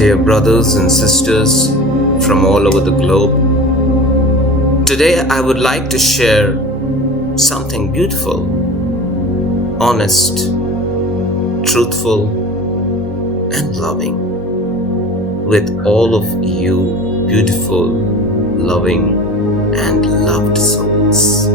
dear brothers and sisters from all over the globe. Today I would like to share something beautiful, honest, truthful, and loving with all of you beautiful, loving, and loved souls.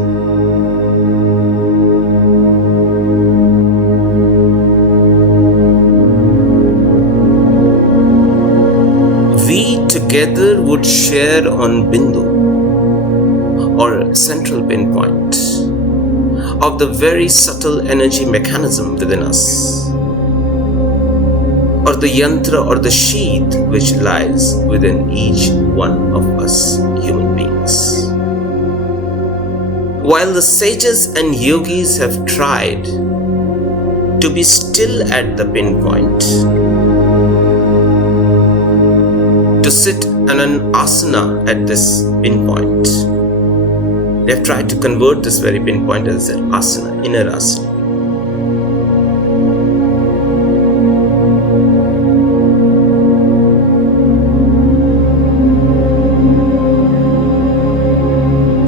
We together would share on Bindu, or central pinpoint, of the very subtle energy mechanism within us, or the yantra or the sheath which lies within each one of us human beings. While the sages and yogis have tried to be still at the pinpoint, to sit in an asana at this pinpoint, they have tried to convert this very pinpoint as an asana, inner asana.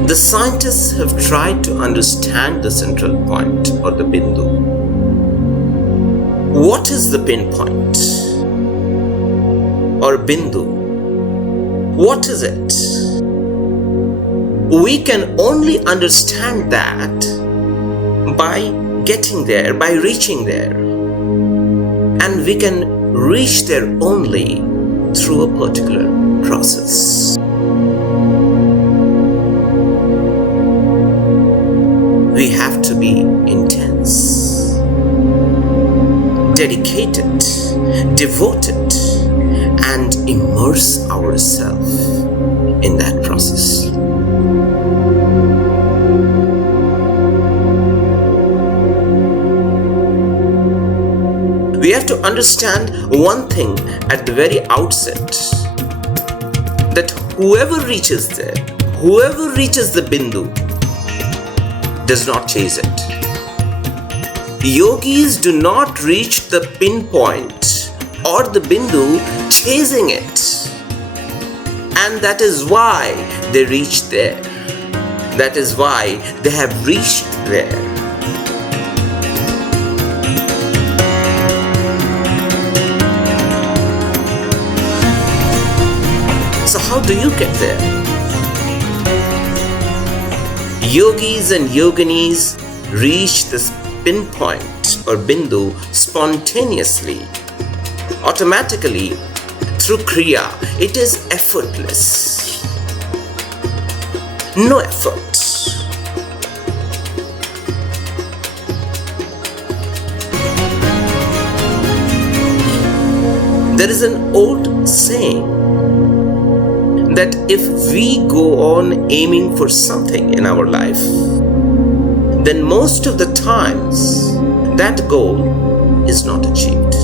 The scientists have tried to understand the central point, or the Bindu. What is the pinpoint, or Bindu? What is it? We can only understand that by getting there, by reaching there. And we can reach there only through a particular process. We have to be intense, dedicated, devoted, and immerse ourselves in that process. We have to understand one thing at the very outset, that whoever reaches there, whoever reaches the Bindu, does not chase it. Yogis do not reach the pinpoint or the Bindu chasing it. And that is why they reach there. That is why they have reached there. So how do you get there? Yogis and yoginis reach this pinpoint or Bindu spontaneously, automatically, through Kriya. It is effortless. No effort. There is an old saying that if we go on aiming for something in our life, then most of the times that goal is not achieved.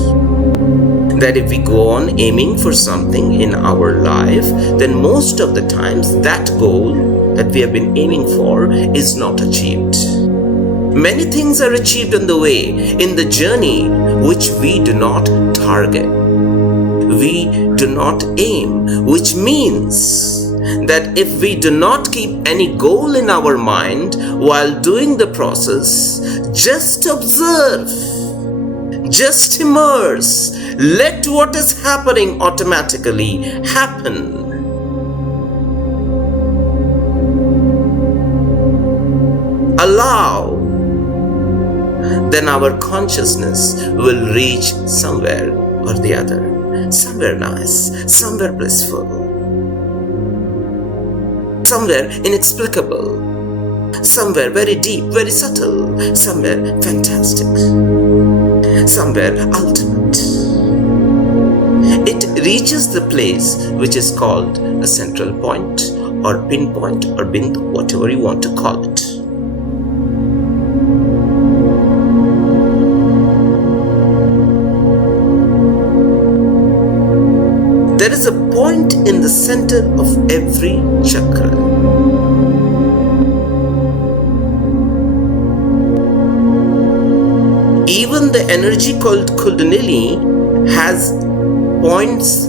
That if we go on aiming for something in our life, then most of the times that goal that we have been aiming for is not achieved. Many things are achieved on the way, in the journey, which we do not target. We do not aim, which means that if we do not keep any goal in our mind while doing the process, just observe, just immerse, let what is happening automatically happen. Allow, then our consciousness will reach somewhere or the other. Somewhere nice, somewhere blissful, somewhere inexplicable, somewhere very deep, very subtle, somewhere fantastic, somewhere ultimate. It reaches the place which is called a central point or pinpoint or Bindu, whatever you want to call it. There is a point in the center of every chakra. Even the energy called Kundalini has points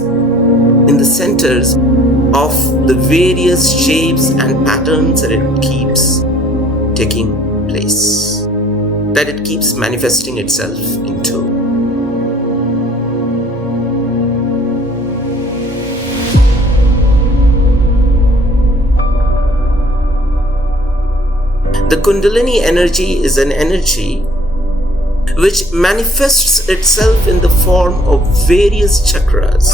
in the centers of the various shapes and patterns that it keeps taking place, that it keeps manifesting itself into. The Kundalini energy is an energy which manifests itself in the form of various chakras.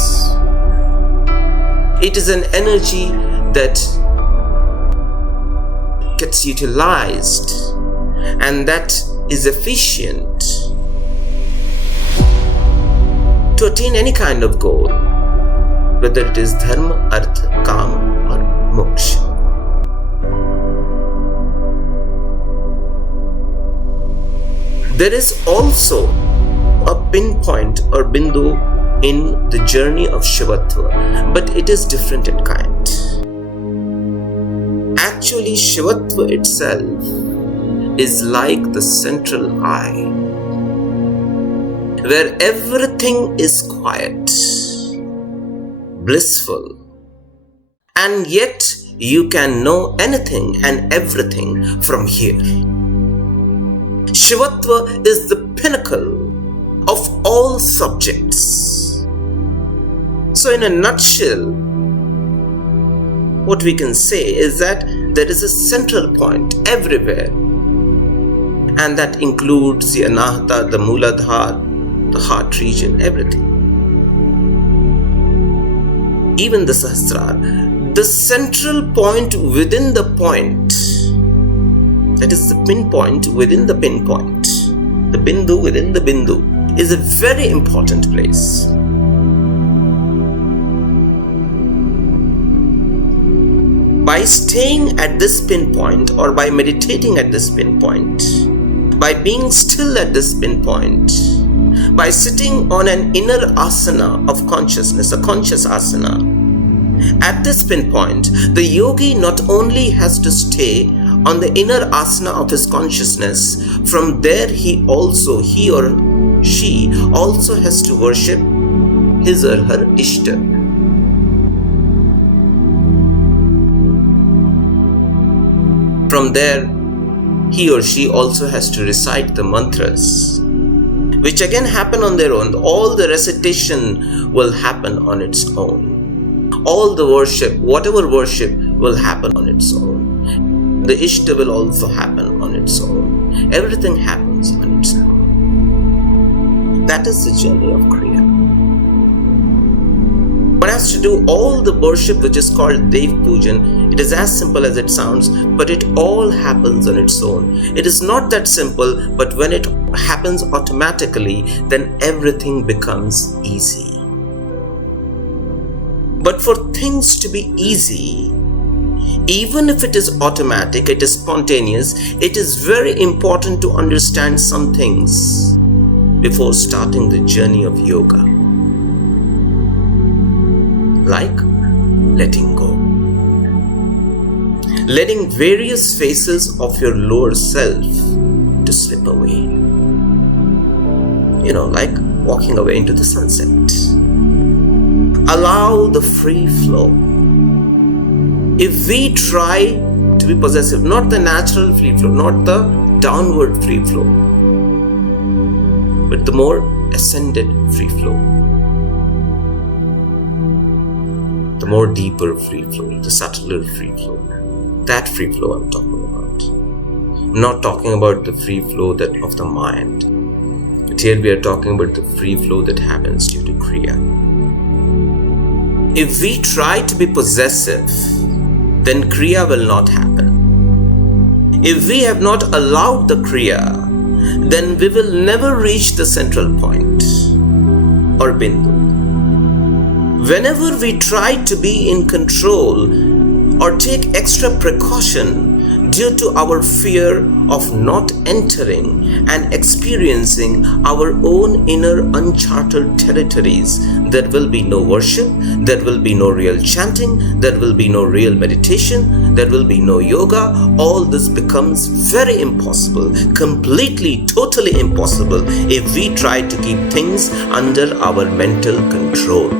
It is an energy that gets utilized and that is efficient to attain any kind of goal, whether it is dharma, artha, kama or moksha. There is also a pinpoint or bindu in the journey of Shivatva, but it is different in kind. Actually, Shivatva itself is like the central eye, where everything is quiet, blissful, and yet you can know anything and everything from here. Shivatva is the pinnacle of all subjects. So in a nutshell, what we can say is that there is a central point everywhere, and that includes the anahata, the muladhara, the heart region, everything. Even the sahasrara, the central point within the point, that is the pinpoint within the pinpoint, the bindu within the bindu, is a very important place. By staying at this pinpoint or by meditating at this pinpoint, by being still at this pinpoint, by sitting on an inner asana of consciousness, a conscious asana, at this pinpoint, the yogi not only has to stay on the inner asana of his consciousness, from there he or she also has to worship his or her Ishta. From there, he or she also has to recite the mantras, which again happen on their own. All the recitation will happen on its own. All the worship, whatever worship, will happen on its own. The Ishta will also happen on its own. Everything happens on its own. That is the journey of Kriya. One has to do all the worship which is called Dev Pujan. It is as simple as it sounds, but it all happens on its own. It is not that simple, but when it happens automatically, then everything becomes easy. But for things to be easy, even if it is automatic, it is spontaneous, it is very important to understand some things before starting the journey of yoga. Like letting go. Letting various phases of your lower self to slip away. Like walking away into the sunset. Allow the free flow. If we try to be possessive, not the natural free flow, not the downward free flow, but the more ascended free flow, the more deeper free flow, the subtler free flow, that free flow I'm talking about. I'm not talking about the free flow of the mind, but here we are talking about the free flow that happens due to Kriya. If we try to be possessive, then Kriya will not happen. If we have not allowed the Kriya, then we will never reach the central point or Bindu. Whenever we try to be in control or take extra precaution due to our fear of not entering and experiencing our own inner uncharted territories, there will be no worship, there will be no real chanting, there will be no real meditation, there will be no yoga. All this becomes very impossible, completely, totally impossible if we try to keep things under our mental control.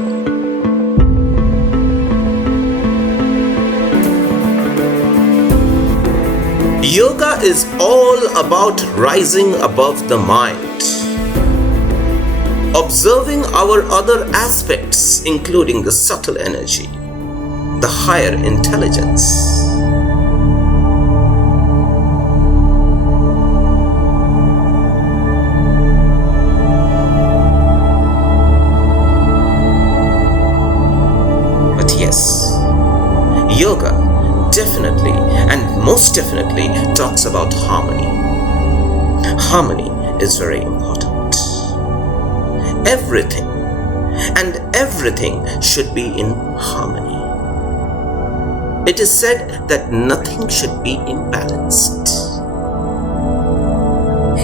Yoga is all about rising above the mind, observing our other aspects, including the subtle energy, the higher intelligence. But yes, yoga definitely and most definitely talks about harmony. Harmony is very important. Everything should be in harmony. It is said that nothing should be imbalanced.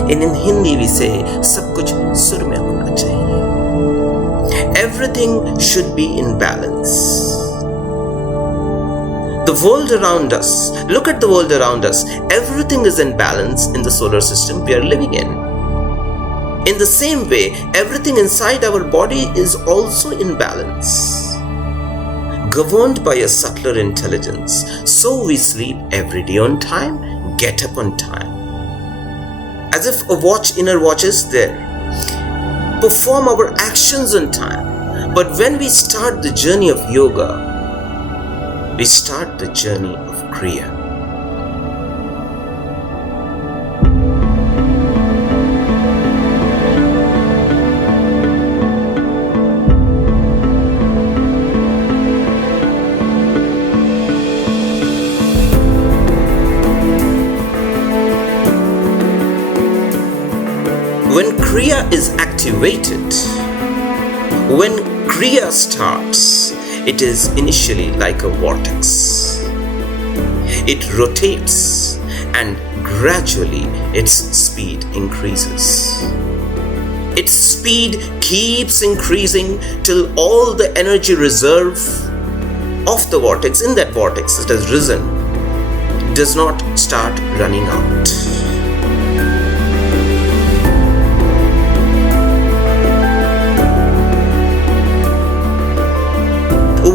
In Hindi we say, सब कुछ सुर में होना चाहिए. Everything should be in balance. The world around us, look at the world around us. Everything is in balance in the solar system we are living in. In the same way, everything inside our body is also in balance, governed by a subtler intelligence. So we sleep every day on time, get up on time. As if a inner watch is there. Perform our actions on time. But when we start the journey of yoga, we start the journey of Kriya. When Kriya is activated, when Kriya starts, it is initially like a vortex. It rotates and gradually its speed increases. Its speed keeps increasing till all the energy reserve of the vortex, in that vortex that has risen, does not start running out.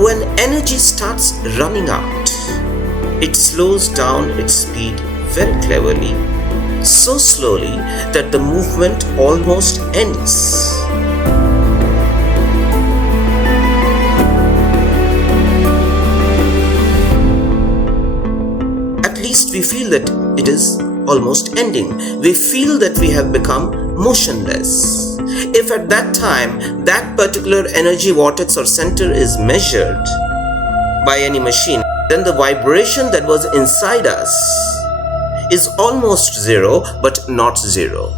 When energy starts running out, it slows down its speed very cleverly, so slowly that the movement almost ends. At least we feel that it is almost ending. We feel that we have become motionless. If at that time that particular energy vortex or center is measured by any machine, then the vibration that was inside us is almost zero, but not zero.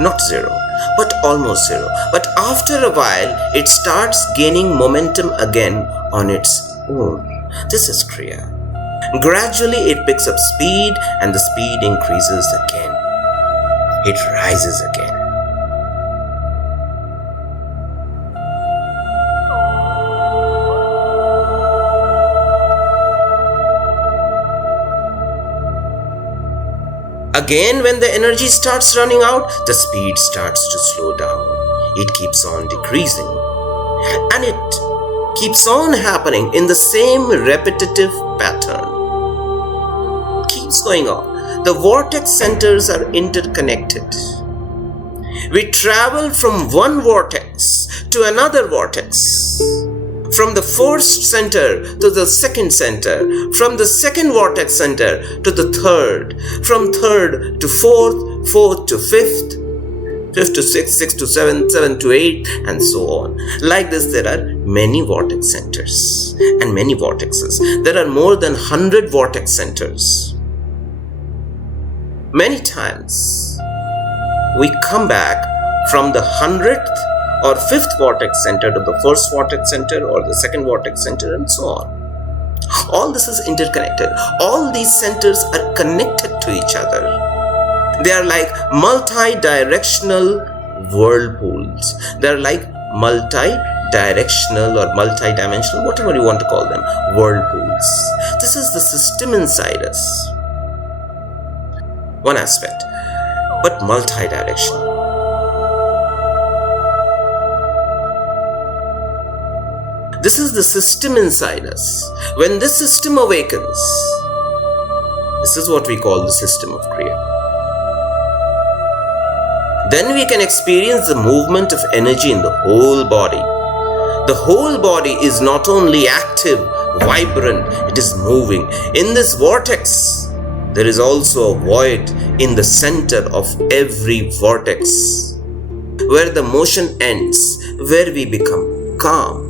Not zero, but almost zero. But after a while, it starts gaining momentum again on its own. This is Kriya. Gradually it picks up speed and the speed increases again. It rises again. Again, when the energy starts running out, the speed starts to slow down. It keeps on decreasing. And it keeps on happening in the same repetitive pattern. It keeps going on. The vortex centers are interconnected. We travel from one vortex to another vortex. From the first center to the second center, from the second vortex center to the third, from third to fourth, fourth to fifth, fifth to sixth, sixth to seventh, seventh to eighth, and so on. Like this, there are many vortex centers and many vortexes. There are more than 100 vortex centers. Many times, we come back from the 100th or 5th vortex center to the 1st vortex center or the 2nd vortex center, and so on. All this is interconnected. All these centers are connected to each other. They are like multi-directional whirlpools. They are like multi-directional or multi-dimensional, whatever you want to call them, whirlpools. This is the system inside us. One aspect, but multi-directional. This is the system inside us. When this system awakens, This is what we call the system of Kriya. Then we can experience the movement of energy in the whole body. The whole body is not only active, vibrant, it is moving. In this vortex, there is also a void in the center of every vortex, where the motion ends, where we become calm.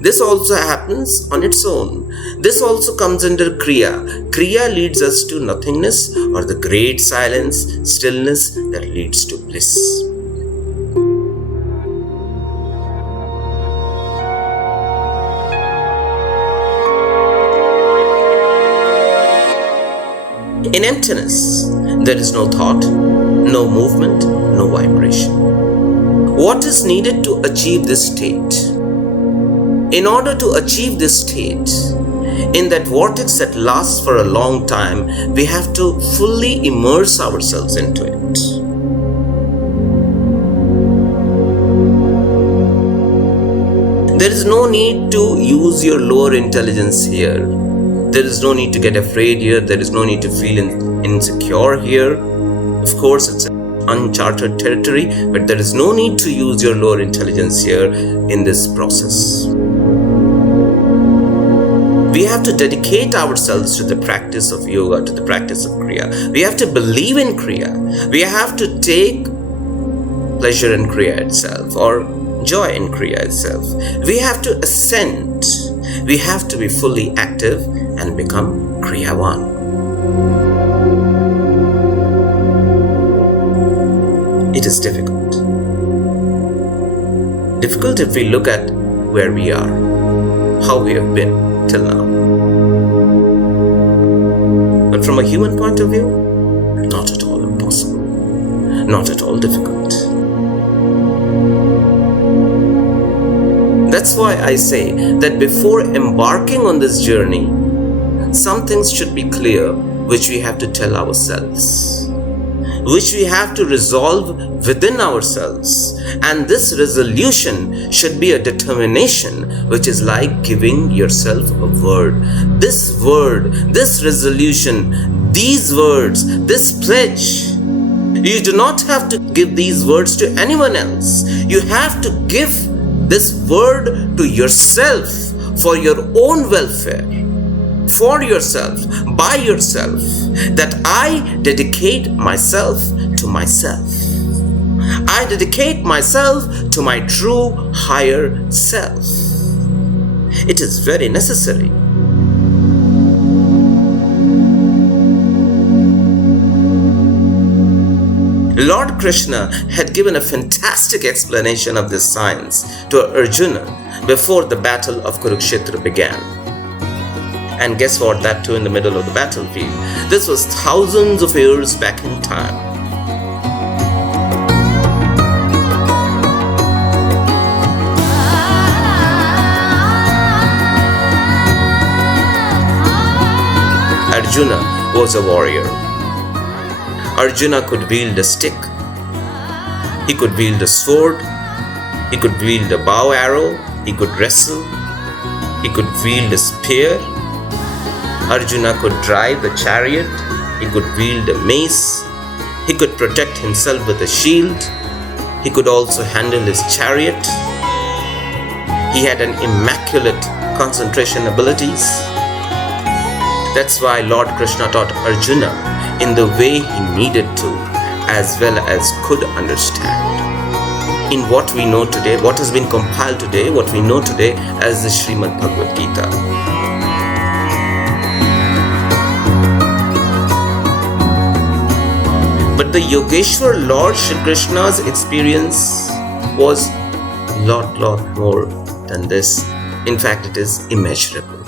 This also happens on its own. This also comes under Kriya. Kriya leads us to nothingness or the great silence, stillness that leads to bliss. In emptiness, there is no thought, no movement, no vibration. What is needed to achieve this state? In order to achieve this state, in that vortex that lasts for a long time, we have to fully immerse ourselves into it. There is no need to use your lower intelligence here. There is no need to get afraid here. There is no need to feel insecure here. Of course, it's uncharted territory, but there is no need to use your lower intelligence here in this process. We have to dedicate ourselves to the practice of yoga, to the practice of Kriya. We have to believe in Kriya. We have to take pleasure in Kriya itself or joy in Kriya itself. We have to ascend. We have to be fully active and become Kriyavan. It is difficult. Difficult if we look at where we are, how we have been till now. But from a human point of view, not at all impossible, not at all difficult. That's why I say that before embarking on this journey, some things should be clear which we have to tell ourselves, which we have to resolve within ourselves. And this resolution should be a determination, which is like giving yourself a word. This word, this resolution, these words, this pledge, you do not have to give these words to anyone else. You have to give this word to yourself for your own welfare. For yourself, by yourself, that I dedicate myself to myself. I dedicate myself to my true higher self. It is very necessary. Lord Krishna had given a fantastic explanation of this science to Arjuna before the battle of Kurukshetra began. And guess what? That too in the middle of the battlefield. This was thousands of years back in time. Arjuna was a warrior. Arjuna could wield a stick. He could wield a sword. He could wield a bow arrow. He could wrestle. He could wield a spear. Arjuna could drive a chariot. He could wield a mace. He could protect himself with a shield. He could also handle his chariot. He had an immaculate concentration abilities. That's why Lord Krishna taught Arjuna in the way he needed to, as well as could understand. In what we know today, what has been compiled today, what we know today as the Srimad Bhagavad Gita. But the Yogeshwar Lord Shri Krishna's experience was a lot more than this. In fact, it is immeasurable.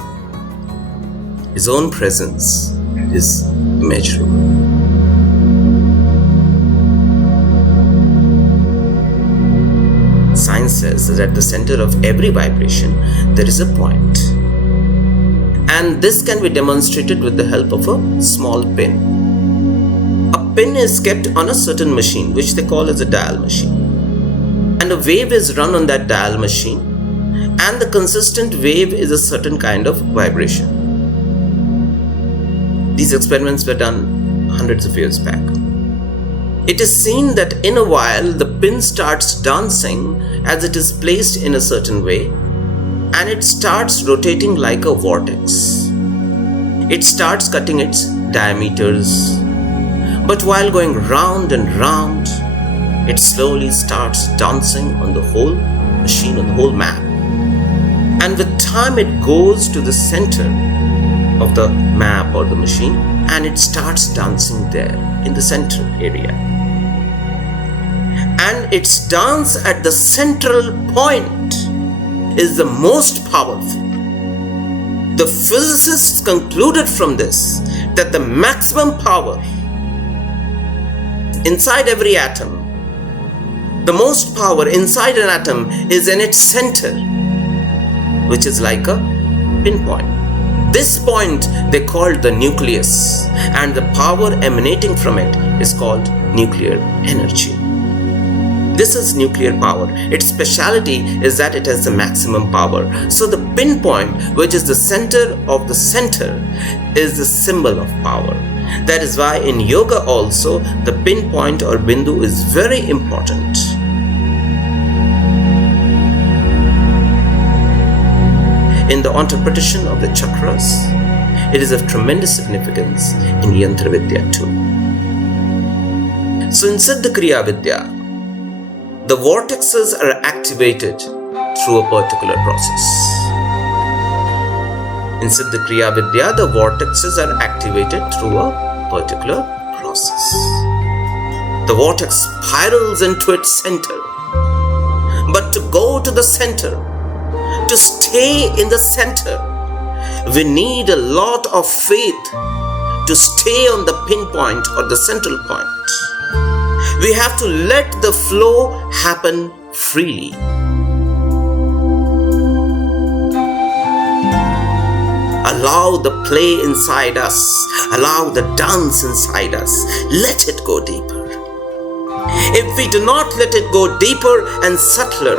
His own presence is immeasurable. Science says that at the center of every vibration, there is a point. And this can be demonstrated with the help of a small pin. A pin is kept on a certain machine, which they call as a dial machine. And a wave is run on that dial machine. And the consistent wave is a certain kind of vibration. These experiments were done hundreds of years back. It is seen that in a while the pin starts dancing as it is placed in a certain way, and it starts rotating like a vortex. It starts cutting its diameters, but while going round and round, it slowly starts dancing on the whole machine, on the whole map. And with time it goes to the center of the map or the machine, and it starts dancing there in the center area. And its dance at the central point is the most powerful. The physicists concluded from this that the maximum power inside every atom, the most power inside an atom is in its center, which is like a pinpoint. This point they called the nucleus, and the power emanating from it is called nuclear energy. This is nuclear power. Its speciality is that it has the maximum power. So the pinpoint, which is the center of the center, is the symbol of power. That is why in yoga also the pinpoint or Bindu is very important. In the interpretation of the chakras, it is of tremendous significance in Yantra Vidya too. So in Siddha Kriya Vidya, the vortexes are activated through a particular process. In Siddha Kriya Vidya, the vortexes are activated through a particular process. The vortex spirals into its center. But to go to the center, to stay in the center, we need a lot of faith to stay on the pinpoint or the central point. We have to let the flow happen freely. Allow the play inside us. Allow the dance inside us. Let it go deeper. If we do not let it go deeper and subtler,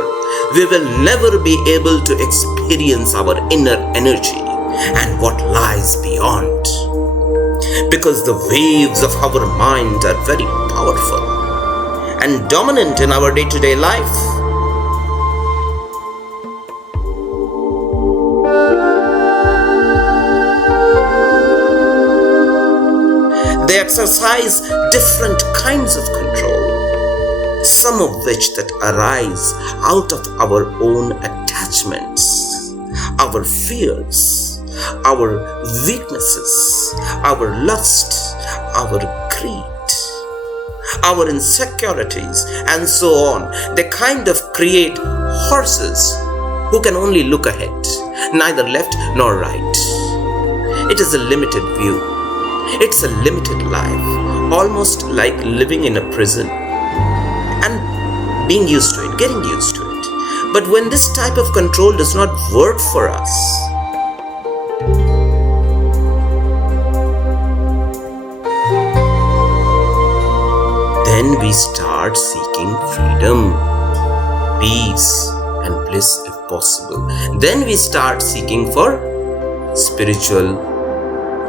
we will never be able to experience our inner energy and what lies beyond. Because the waves of our mind are very powerful and dominant in our day-to-day life. They exercise different kinds of control, some of which that arise out of our own attachments, our fears, our weaknesses, our lust, our greed, our insecurities, and so on. They kind of create horses who can only look ahead, neither left nor right. It is a limited view. It's a limited life, almost like living in a prison and being used to it, getting used to it. But when this type of control does not work for us, then we start seeking freedom, peace, and bliss if possible. Then we start seeking for spiritual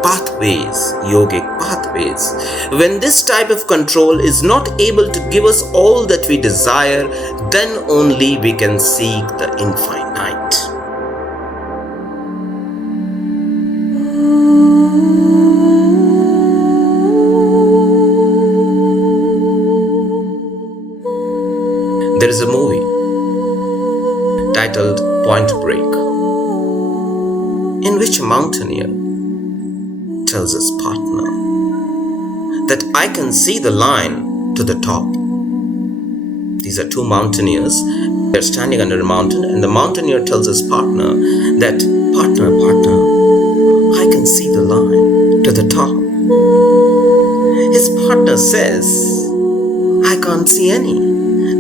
pathways, yogic pathways. When this type of control is not able to give us all that we desire, then only we can seek the infinite. There is a movie titled Point Break, in which a mountaineer tells his partner that I can see the line to the top. These are two mountaineers. They're standing under a mountain, and the mountaineer tells his partner that, partner, I can see the line to the top. His partner says, I can't see any.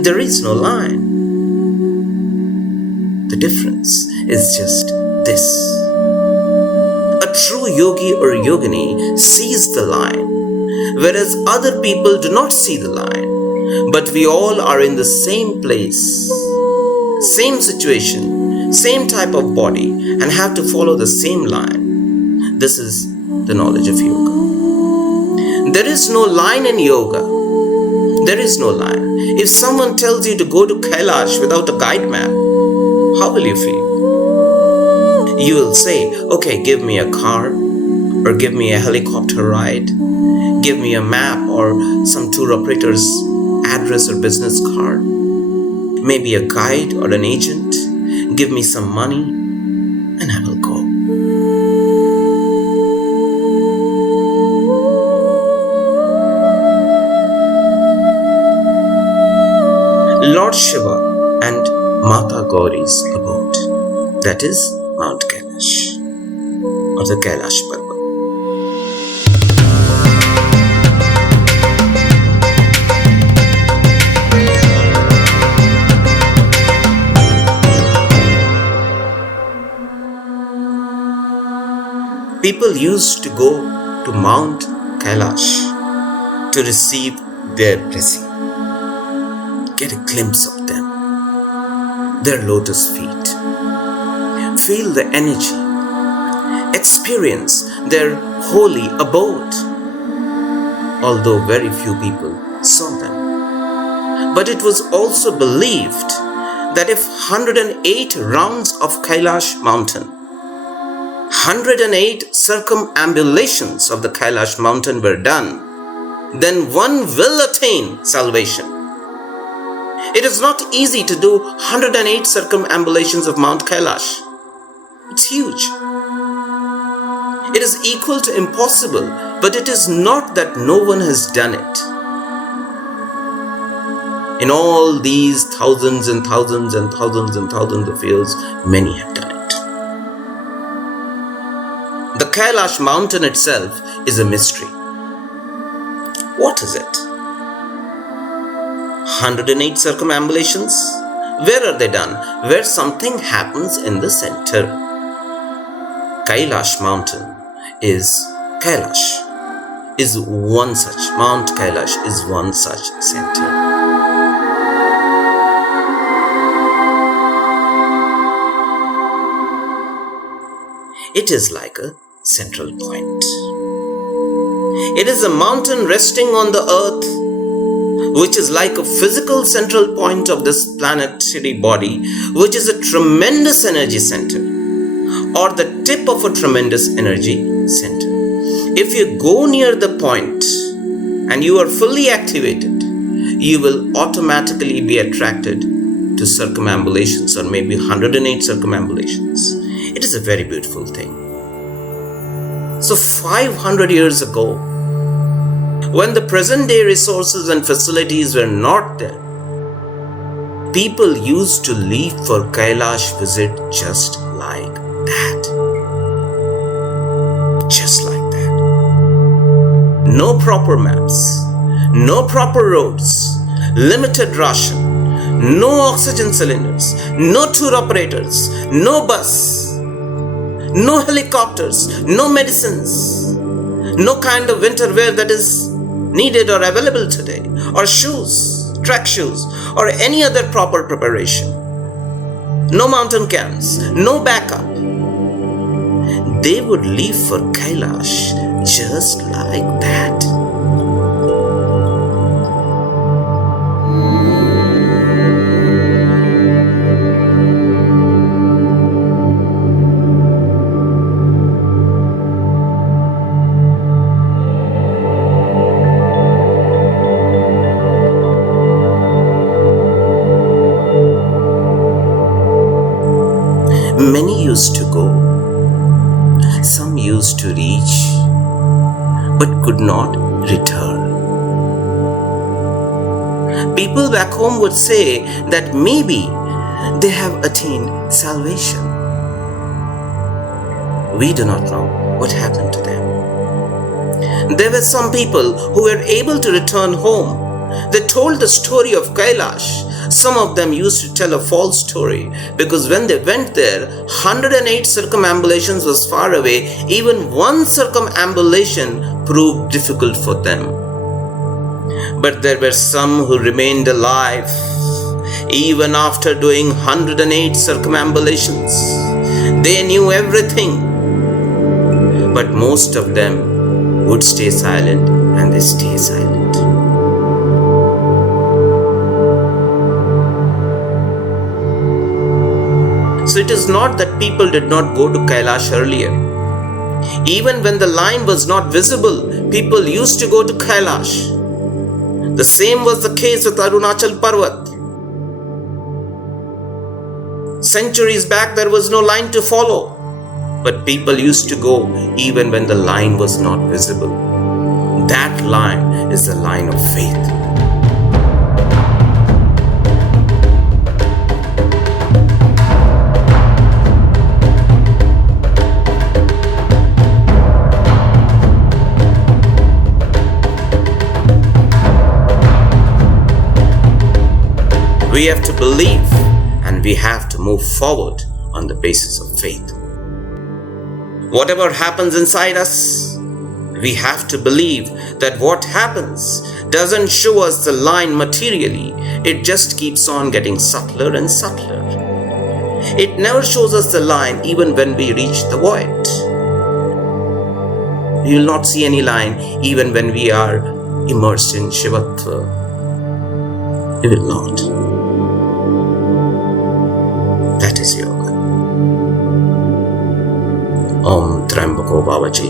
There is no line. The difference is just this. A true yogi or yogini sees the line, whereas other people do not see the line. But we all are in the same place, same situation, same type of body, and have to follow the same line. This is the knowledge of yoga. There is no line in yoga. There is no line. If someone tells you to go to Kailash without a guide map, how will you feel? You will say, okay, give me a car, or give me a helicopter ride, give me a map or some tour operator's address or business card, maybe a guide or an agent, give me some money, and I will go. Lord Shiva and Mata Gauri's abode, that is Mount Kailash, or the Kailash Parvat. People used to go to Mount Kailash to receive their blessing, get a glimpse of them, their lotus feet, feel the energy, experience their holy abode, although very few people saw them. But it was also believed that if 108 rounds of Kailash mountain, 108 circumambulations of the Kailash mountain were done, then one will attain salvation. It is not easy to do 108 circumambulations of Mount Kailash. It's huge. It is equal to impossible, but it is not that no one has done it. In all these thousands and thousands and thousands and thousands of years, many have done it. The Kailash mountain itself is a mystery. What is it? 108 circumambulations? Where are they done? Where something happens in the center. Kailash mountain is one such. Mount Kailash is one such center. It is like a central point. It is a mountain resting on the earth, which is like a physical central point of this planetary body, which is a tremendous energy center, or the tip of a tremendous energy center. If you go near the point and you are fully activated, you will automatically be attracted to circumambulations, or maybe 108 circumambulations. It is a very beautiful thing. So 500 years ago, when the present day resources and facilities were not there, people used to leave for Kailash visit just like that. Just like that. No proper maps, no proper roads, limited ration, no oxygen cylinders, no tour operators, no bus, no helicopters, no medicines, no kind of winter wear that is needed or available today, or shoes, track shoes, or any other proper preparation. No mountain camps, no backup. They would leave for Kailash just like that. Many used to go, some used to reach, but could not return. People back home would say that maybe they have attained salvation. We do not know what happened to them. There were some people who were able to return home. They told the story of Kailash. Some of them used to tell a false story, because when they went there, 108 circumambulations was far away. Even one circumambulation proved difficult for them. But there were some who remained alive even after doing 108 circumambulations. They knew everything, but most of them would stay silent, and they stay silent. So it is not that people did not go to Kailash earlier. Even when the line was not visible, people used to go to Kailash. The same was the case with Arunachal Parvat. Centuries back, there was no line to follow, but people used to go even when the line was not visible. That line is the line of faith. We have to believe, and we have to move forward on the basis of faith. Whatever happens inside us, we have to believe that what happens doesn't show us the line materially. It just keeps on getting subtler and subtler. It never shows us the line even when we reach the void. We will not see any line even when we are immersed in Shivatva. We will not. That is yoga. Om Trayambako Babaji,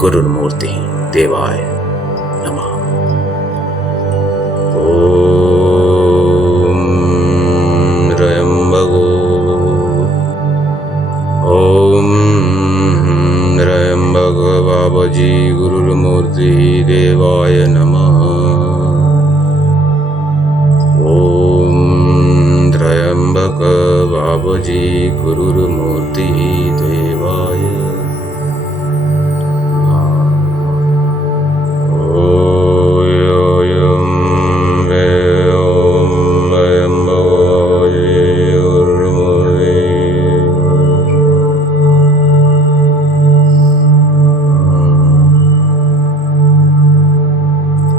Gururmurtihi, Devaya, Namaha. Om Trayambako, Om Trayambako Babaji, Gururmurtihi, Devaya, Namaha. Trayambaka Babaji Gururmurtihi Devaya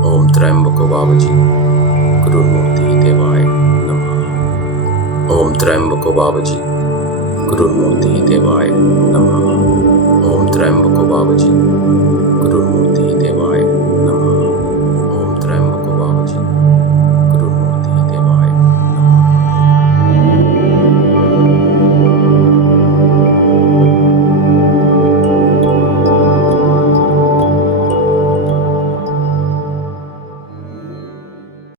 Om Trayambaka Babaji Gururmurtihi Devaya Om Trayambako Babaji Gururmurtihi Devaya Namaha. Om Trayambako Babaji